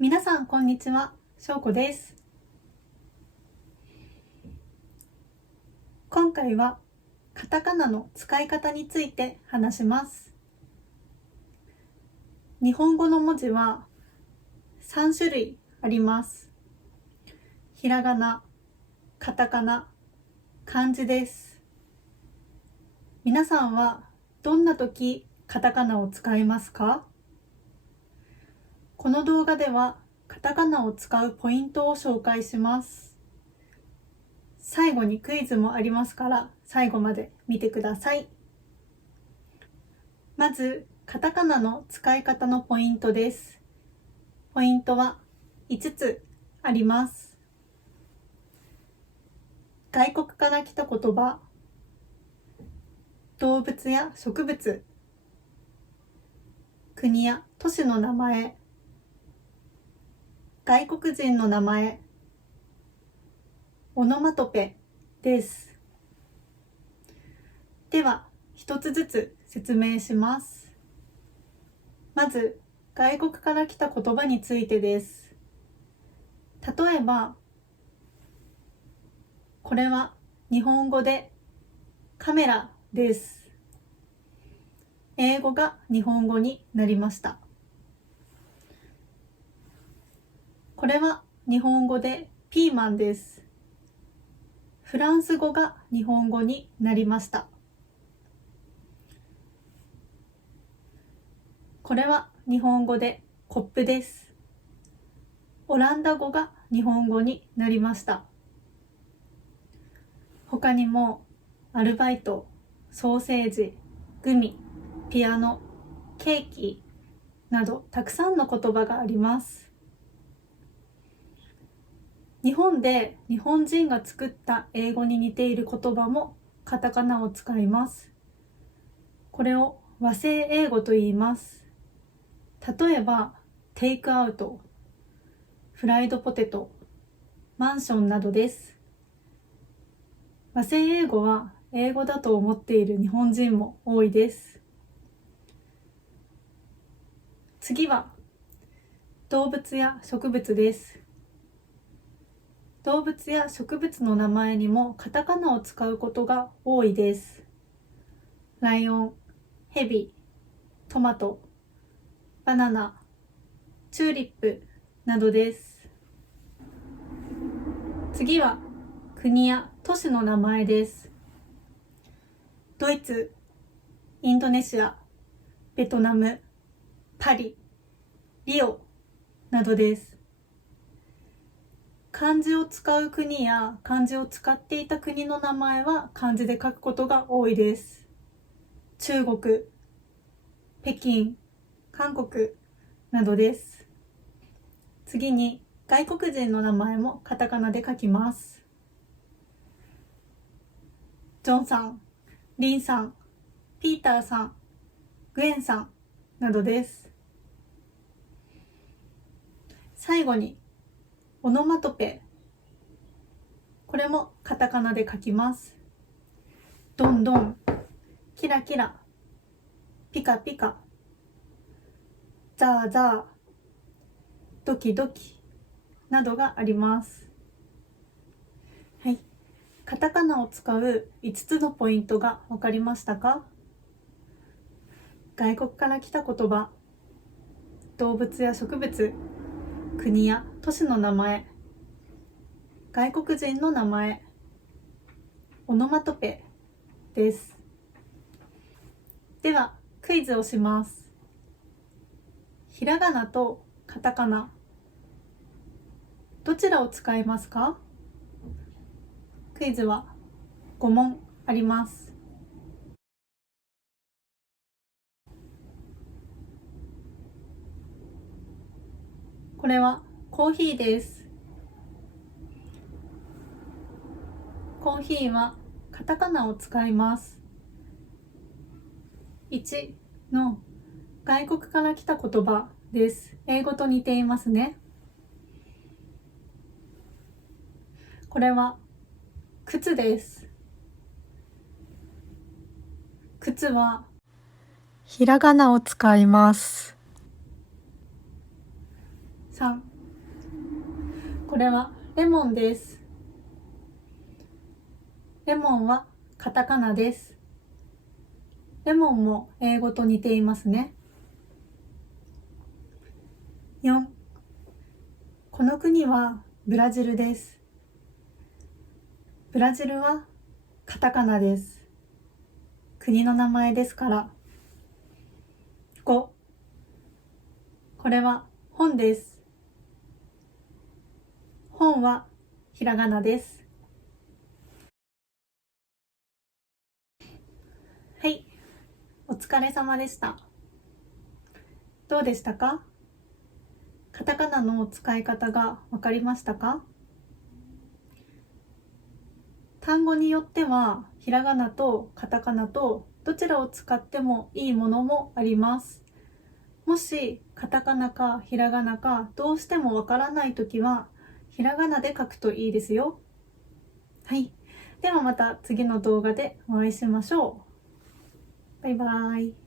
皆さんこんにちは、しょうこです。今回はカタカナの使い方について話します。日本語の文字は3種類あります。ひらがな、カタカナ、漢字です。皆さんはどんな時カタカナを使いますか？この動画ではカタカナを使うポイントを紹介します。最後にクイズもありますから最後まで見てください。まずカタカナの使い方のポイントです。ポイントは5つあります。外国から来た言葉、動物や植物、国や都市の名前、外国人の名前、オノマトペです。では一つずつ説明します。まず外国から来た言葉についてです。例えばこれは日本語でカメラです。英語が日本語になりました。これは日本語でピーマンです。フランス語が日本語になりました。これは日本語でコップです。オランダ語が日本語になりました。他にもアルバイト、ソーセージ、グミ、ピアノ、ケーキなどたくさんの言葉があります。日本で日本人が作った英語に似ている言葉もカタカナを使います。これを和製英語と言います。例えばテイクアウト、フライドポテト、マンションなどです。和製英語は英語だと思っている日本人も多いです。次は動物や植物です。動物や植物の名前にもカタカナを使うことが多いです。ライオン、ヘビ、トマト、バナナ、チューリップなどです。次は国や都市の名前です。ドイツ、インドネシア、ベトナム、パリ、リオなどです。漢字を使う国や漢字を使っていた国の名前は漢字で書くことが多いです。中国、北京、韓国などです。次に外国人の名前もカタカナで書きます。ジョンさん、リンさん、ピーターさん、グエンさんなどです。最後にオノマトペ、これもカタカナで書きます。ドンドン、キラキラ、ピカピカ、ザーザー、ドキドキなどがあります。はい、カタカナを使う5つのポイントが分かりましたか？外国から来た言葉、動物や植物、国や都市の名前、外国人の名前、オノマトペです。ではクイズをします。ひらがなとカタカナ、どちらを使いますか？クイズは5問あります。これはコーヒーです。コーヒーはカタカナを使います。1の外国から来た言葉です。英語と似ていますね。これは靴です。靴はひらがなを使います。3、これはレモンです。レモンはカタカナです。レモンも英語と似ていますね。4、この国はブラジルです。ブラジルはカタカナです。国の名前ですから。5、これは本です。本はひらがなです。はい、お疲れ様でした。どうでしたか？カタカナの使い方がわかりましたか？単語によってはひらがなとカタカナとどちらを使ってもいいものもあります。もしカタカナかひらがなかどうしてもわからないときはひらがなで書くといいですよ。はい。ではまた次の動画でお会いしましょう。バイバーイ。